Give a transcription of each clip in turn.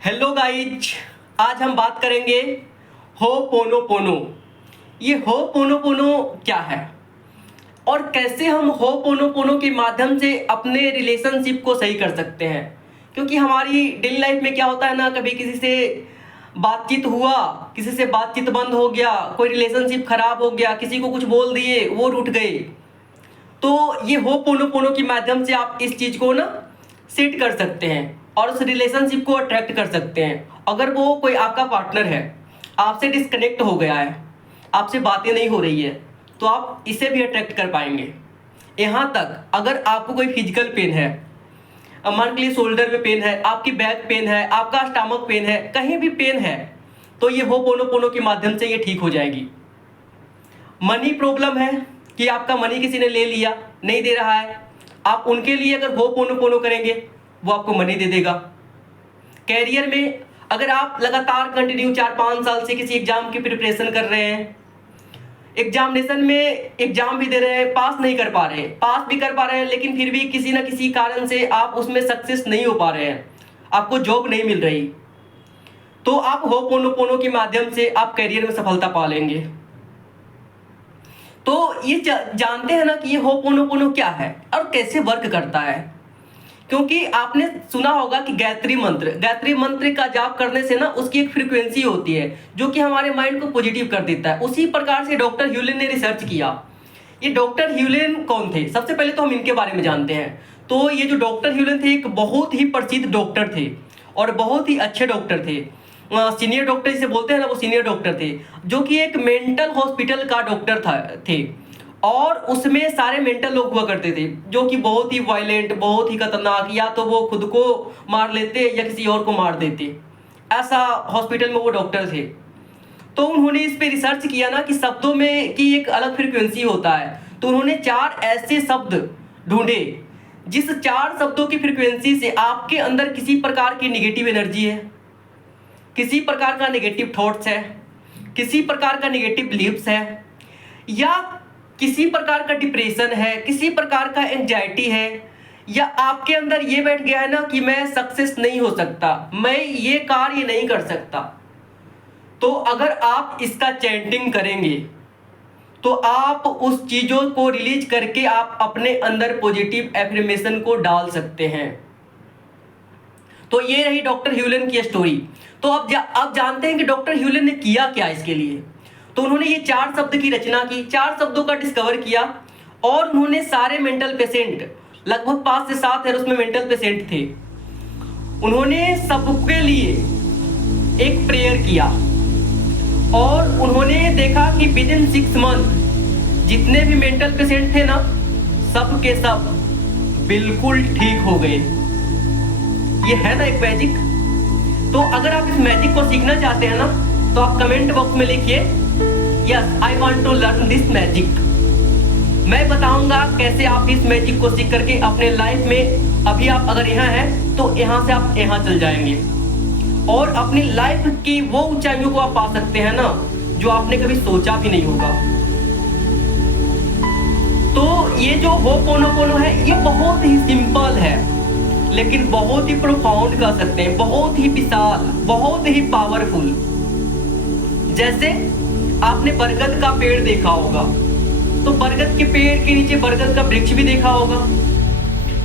Hello guys, आज हम बात करेंगे होपोनोपोनो। ये होपोनोपोनो क्या है और कैसे हम होपोनोपोनो के माध्यम से अपने रिलेशनशिप को सही कर सकते हैं। क्योंकि हमारी डेली लाइफ में क्या होता है ना, कभी किसी से बातचीत हुआ, किसी से बातचीत बंद हो गया, कोई रिलेशनशिप खराब हो गया, किसी को कुछ बोल दिए, वो रूठ गए। तो ये होपोनोपोनो के माध्यम से आप इस चीज़ को ना सेट कर सकते हैं और उस रिलेशनशिप को अट्रैक्ट कर सकते हैं। अगर वो कोई आपका पार्टनर है, आपसे डिस्कनेक्ट हो गया है, आपसे बातें नहीं हो रही है, तो आप इसे भी अट्रैक्ट कर पाएंगे। यहाँ तक अगर आपको कोई फिजिकल पेन है, मान के लिए शोल्डर में पेन है, आपकी बैक पेन है, आपका स्टमक पेन है, कहीं भी पेन है, तो ये होपोनोपोनो के माध्यम से ये ठीक हो जाएगी। मनी प्रॉब्लम है कि आपका मनी किसी ने ले लिया, नहीं दे रहा है, आप उनके लिए अगर होपोनोपोनो करेंगे वो आपको मनी दे देगा। कैरियर में अगर आप लगातार कंटिन्यू 4-5 साल से किसी एग्जाम की प्रिपरेशन कर रहे हैं, एग्जामिनेशन में एग्जाम भी दे रहे हैं, पास नहीं कर पा रहे हैं, पास भी कर पा रहे हैं, लेकिन फिर भी किसी ना किसी कारण से आप उसमें सक्सेस नहीं हो पा रहे हैं, आपको जॉब नहीं मिल रही, तो आप होपोनोपोनो के माध्यम से आप कैरियर में सफलता पा लेंगे। तो ये जानते हैं ना कि ये होपोनोपोनो क्या है और कैसे वर्क करता है। क्योंकि आपने सुना होगा कि गायत्री मंत्र का जाप करने से ना उसकी एक फ्रीक्वेंसी होती है जो कि हमारे माइंड को पॉजिटिव कर देता है। उसी प्रकार से डॉक्टर ह्यूलिन ने रिसर्च किया। ये डॉक्टर ह्यूलिन कौन थे? सबसे पहले तो हम इनके बारे में जानते हैं। तो ये जो डॉक्टर ह्यूलिन थे, एक बहुत ही प्रसिद्ध डॉक्टर थे और बहुत ही अच्छे डॉक्टर थे। सीनियर डॉक्टर जिसे बोलते हैं ना, वो सीनियर डॉक्टर थे, जो कि एक मेंटल हॉस्पिटल का डॉक्टर थे। और उसमें सारे मेंटल लोग हुआ करते थे जो कि बहुत ही वायलेंट, बहुत ही खतरनाक, या तो वो खुद को मार लेते या किसी और को मार देते, ऐसा हॉस्पिटल में वो डॉक्टर थे। तो उन्होंने इस पे रिसर्च किया ना कि शब्दों में की एक अलग फ्रीक्वेंसी होता है। तो उन्होंने 4 ऐसे शब्द ढूंढे जिस 4 शब्दों की फ्रीक्वेंसी से आपके अंदर किसी प्रकार की निगेटिव एनर्जी है, किसी प्रकार का नेगेटिव थॉट्स है, किसी प्रकार का नेगेटिव बिलीव्स है, या किसी प्रकार का डिप्रेशन है, किसी प्रकार का एंजाइटी है, या आपके अंदर ये बैठ गया है ना कि मैं सक्सेस नहीं हो सकता, मैं ये कार्य नहीं कर सकता। तो अगर आप इसका चैंटिंग करेंगे तो आप उस चीजों को रिलीज करके आप अपने अंदर पॉजिटिव एफर्मेशन को डाल सकते हैं। तो ये रही डॉक्टर ह्यूलिन की स्टोरी। तो अब जानते हैं कि डॉक्टर ह्यूलिन ने किया क्या इसके लिए। तो उन्होंने ये 4 शब्द की रचना की, 4 शब्दों का डिस्कवर किया और उन्होंने सारे मेंटल पेशेंट, लगभग 5 से 7 है उसमें मेंटल पेशेंट थे, उन्होंने सबके लिए एक प्रेयर किया और उन्होंने देखा कि विद इन 6 मंथ जितने भी मेंटल पेशेंट थे ना, सब के सब बिल्कुल ठीक हो गए। ये है ना एक मैजिक। तो अगर आप इस मैजिक को सीखना चाहते हैं ना, तो आप कमेंट बॉक्स में लिखिए yes I want to learn this magic. मैं बताऊंगा कैसे आप इस मैजिक को सीख करके अपने लाइफ में, अभी आप अगर यहाँ हैं तो यहाँ से आप यहाँ चल जाएंगे और अपनी लाइफ की वो ऊंचाइयों को आप पा सकते हैं ना जो आपने कभी सोचा भी नहीं होगा। तो ये जो होपोनोपोनो है ये बहुत ही सिंपल है लेकिन बहुत ही प्रोफाउंड कह सकते हैं, बहुत ही विशाल, बहुत ही पावरफुल। जैसे आपने बरगद का पेड़ देखा होगा, तो बरगद के पेड़ के नीचे बरगद का वृक्ष भी देखा होगा।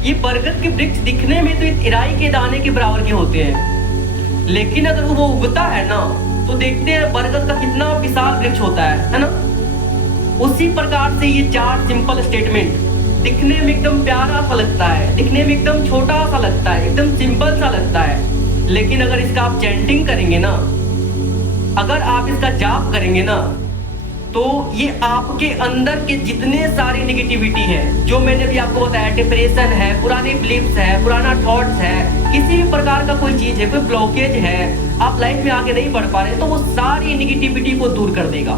ये बरगद के वृक्ष दिखने में तो इराई के दाने के बराबर के होते हैं, लेकिन अगर वो उगता है ना तो देखते हैं बरगद का कितना विशाल वृक्ष होता है ना। उसी प्रकार से ये 4 सिंपल स्टेटमेंट दिखने में एकदम प्यारा सा लगता है, दिखने में एकदम छोटा सा लगता है, एकदम सिंपल सा लगता है, लेकिन अगर इसका आप चैंटिंग करेंगे ना, अगर आप इसका जाप करेंगे ना, तो ये आपके अंदर के जितने सारी नेगेटिविटी है, जो मैंने भी आपको बताया, डिप्रेशन है, पुराने बिलीफ्स है, पुराना थॉट्स है, किसी भी प्रकार का कोई चीज है, कोई ब्लॉकेज है, आप लाइफ में आगे नहीं बढ़ पा रहे, तो वो सारी नेगेटिविटी को दूर कर देगा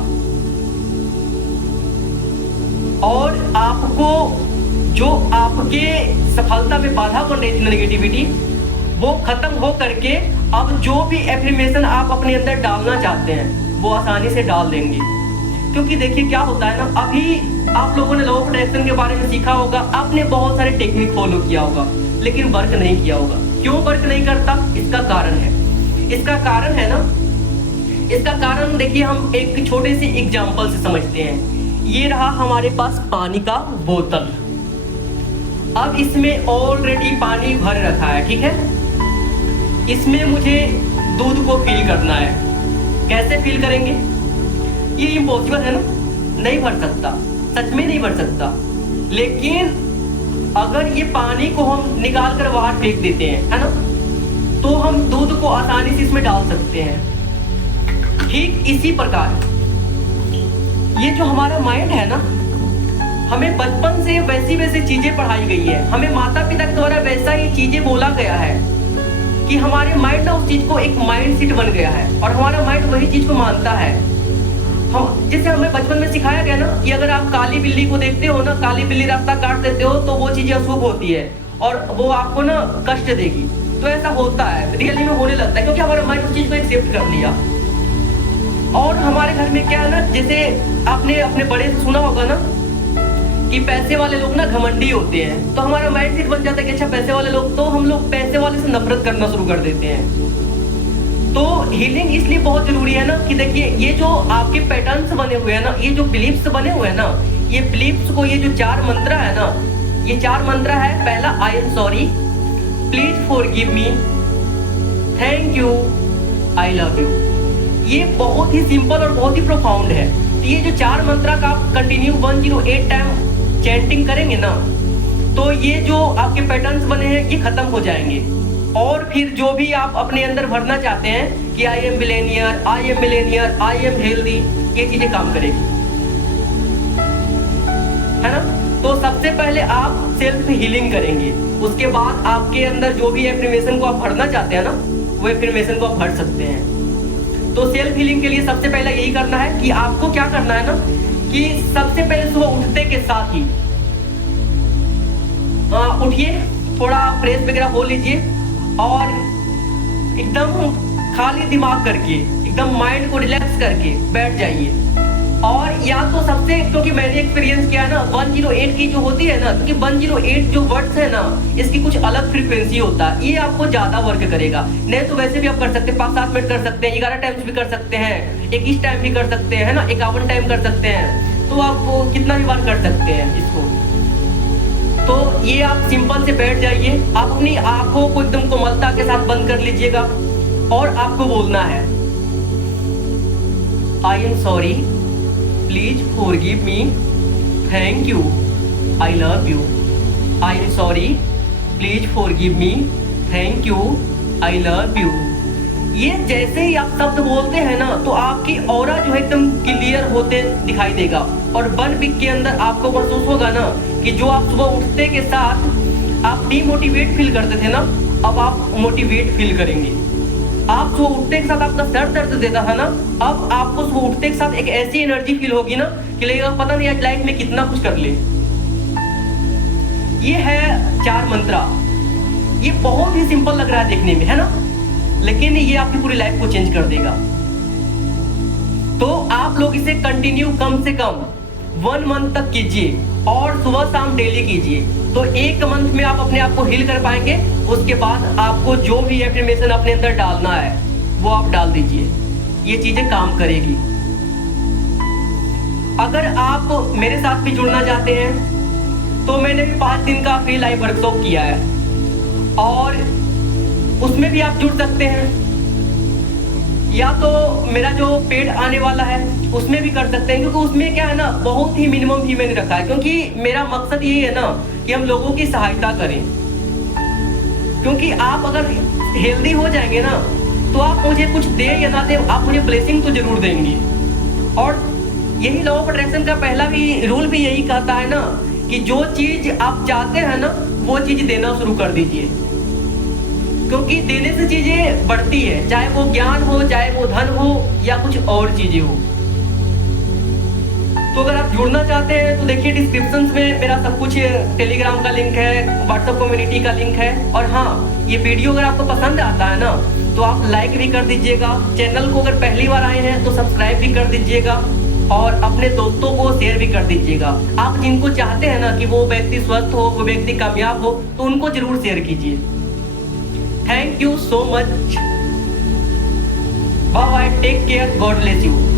और आपको जो आपके सफलता में बाधा बन रही थी नेगेटिविटी, वो खत्म हो करके अब जो भी एफर्मेशन आप अपने अंदर डालना चाहते हैं वो आसानी से डाल देंगे। क्योंकि देखिए क्या होता है ना, अभी आप लोगों ने लॉ ऑफ अट्रैक्शन के बारे में सीखा होगा, आपने बहुत सारे टेक्निक फॉलो किया होगा, लेकिन वर्क नहीं किया होगा। क्यों वर्क नहीं करता? इसका कारण है इसका कारण है ना, इसका कारण देखिए हम एक छोटे से एग्जाम्पल से समझते हैं। ये रहा हमारे पास पानी का बोतल, अब इसमें ऑलरेडी पानी भर रखा है, ठीक है। इसमें मुझे दूध को फिल करना है, कैसे फिल करेंगे? ये इम्पॉसिबल है ना, नहीं भर सकता, सच में नहीं भर सकता। लेकिन अगर ये पानी को हम निकाल कर बाहर फेंक देते हैं, है ना, तो हम दूध को आसानी से इसमें डाल सकते हैं। ठीक इसी प्रकार ये जो हमारा माइंड है ना, हमें बचपन से वैसी वैसी चीजें पढ़ाई गई है, हमें माता पिता के द्वारा वैसा ही चीजें बोला गया है कि हमारे माइंड ना उस चीज को एक माइंड सेट बन गया है और हमारा माइंड वही चीज को मानता है। हम जैसे हमें बचपन में सिखाया गया ना कि अगर आप काली बिल्ली को देखते हो ना, काली बिल्ली रास्ता काट देते हो तो वो चीजें अशुभ होती है और वो आपको ना कष्ट देगी। तो ऐसा होता है, रियली में होने लगता है, क्योंकि हमारा माइंड उस चीज को एक्सेप्ट कर लिया। और हमारे घर में क्या है ना, जैसे आपने अपने बड़े से सुना होगा ना कि पैसे वाले लोग ना घमंडी होते हैं, तो हमारा माइंड सेट बन जाता है कि अच्छा पैसे वाले लोग, तो हम लोग पैसे वाले से नफरत करना शुरू कर देते हैं। तो हीलिंग इसलिए बहुत जरूरी है ना कि देखिए ये जो आपके पैटर्न्स बने हुए हैं ना, ये जो बिलीफ्स बने हुए हैं ना, ये बिलीफ्स को, ये जो 4 मंत्र है ना, ये 4 मंत्र है। पहला I am sorry, please forgive me, thank you, I love you. ये बहुत ही सिंपल और बहुत ही प्रोफाउंड है। तो ये जो 4 मंत्र का आप कंटिन्यू 108 टाइम चैंटिंग करेंगे ना, तो ये जो आपके पैटर्न्स बने हैं ये खत्म हो जाएंगे। और फिर जो भी आप अपने अंदर भरना चाहते हैं कि I am billionaire, I am Millionaire, I am healthy, ये चीजें काम करेगी, है ना। तो सबसे पहले आप सेल्फ हीलिंग करेंगे, उसके बाद आपके अंदर जो भी एफर्मेशन को आप भरना चाहते हैं ना, वो एफर्मेशन को आप भर सकते हैं। तो सेल्फ हीलिंग के लिए सबसे पहले यही करना है कि आपको क्या करना है ना, कि सबसे पहले सुबह उठते के साथ ही उठिए, थोड़ा फ्रेश वगैरह हो लीजिए और एकदम खाली दिमाग करके, एकदम माइंड को रिलैक्स करके बैठ जाइए। और या तो सबसे, क्योंकि मैंने एक्सपीरियंस किया है ना, 108 की जो होती है ना, क्योंकि 108 जो वर्ड्स है ना, इसकी कुछ अलग फ्रीक्वेंसी होता है, ये आपको ज्यादा वर्क करेगा। नहीं तो वैसे भी आप कर सकते हैं, 5-7 मिनट कर सकते हैं, 11 टाइम्स भी कर सकते हैं, 21 टाइम भी कर सकते हैं, है ना, 51 टाइम कर सकते हैं। तो आप कितना भी बार कर सकते हैं इसको। तो ये आप सिंपल से बैठ जाइए, आप अपनी आंखों को एकदम कोमलता के साथ बंद कर लीजिएगा और आपको बोलना है I am sorry, please forgive me, thank you, I love you. I am sorry, please forgive me, thank you, I love you. ये जैसे ही आप शब्द बोलते हैं ना, तो आपकी ऑरा जो है एकदम क्लियर होते दिखाई देगा और 1 वीक के अंदर आपको महसूस होगा ना कि जो आप सुबह उठते के साथ आप डिमोटिवेट फील करते थे ना, अब आप मोटिवेट फील करेंगे। आप सुबह उठते के साथ आपका सर दर्द देता था ना, अब आपको सुबह उठते के साथ एक ऐसी एनर्जी फील होगी ना कि लगेगा पता नहीं आज लाइफ में कितना कुछ कर ले। ये है 4 मंत्रा। ये बहुत ही सिंपल लग रहा है देखने में, है ना, लेकिन ये आपकी पूरी लाइफ को चेंज कर देगा। तो आप लोग इसे कंटिन्यू कम से कम 1 मंथ तक कीजिए और सुबह शाम डेली कीजिए। तो 1 मंथ में आप अपने आप को हील कर पाएंगे। उसके बाद आपको जो भी एफर्मेशन अपने अंदर डालना है वो आप डाल दीजिए, ये चीजें काम करेगी। अगर आप मेरे साथ भी जुड़ना चाहते हैं तो मैंने भी 5 दिन का फ्री लाइव वर्कशॉप किया है और उसमें भी आप जुड़ सकते हैं, या तो मेरा जो पेड आने वाला है उसमें भी कर सकते हैं, क्योंकि उसमें क्या है ना, बहुत ही मिनिमम ही मैंने रखा है, क्योंकि मेरा मकसद यही है ना कि हम लोगों की सहायता करें। क्योंकि आप अगर हेल्दी हो जाएंगे ना, तो आप मुझे कुछ दे या ना दे, आप मुझे ब्लेसिंग तो जरूर देंगे। और यही लॉ ऑफ अट्रैक्शन का पहला भी रूल भी यही कहता है ना कि जो चीज आप चाहते हैं ना, वो चीज देना शुरू कर दीजिए, क्योंकि देने से चीजें बढ़ती है, चाहे वो ज्ञान हो, चाहे वो धन हो या कुछ और चीजें हो। तो अगर आप जुड़ना चाहते हैं तो देखिए डिस्क्रिप्शन में मेरा सब कुछ, टेलीग्राम का लिंक है, व्हाट्सएप कम्युनिटी का लिंक है। और हाँ, ये वीडियो अगर आपको पसंद आता है ना तो आप लाइक भी कर दीजिएगा। चैनल को अगर पहली बार आए हैं तो सब्सक्राइब भी कर दीजिएगा और अपने दोस्तों को शेयर भी कर दीजिएगा। आप जिनको चाहते हैं ना कि वो व्यक्ति स्वस्थ हो, वो व्यक्ति कामयाब हो, तो उनको जरूर शेयर कीजिए। Thank you so much. Bye bye, take care, God bless you.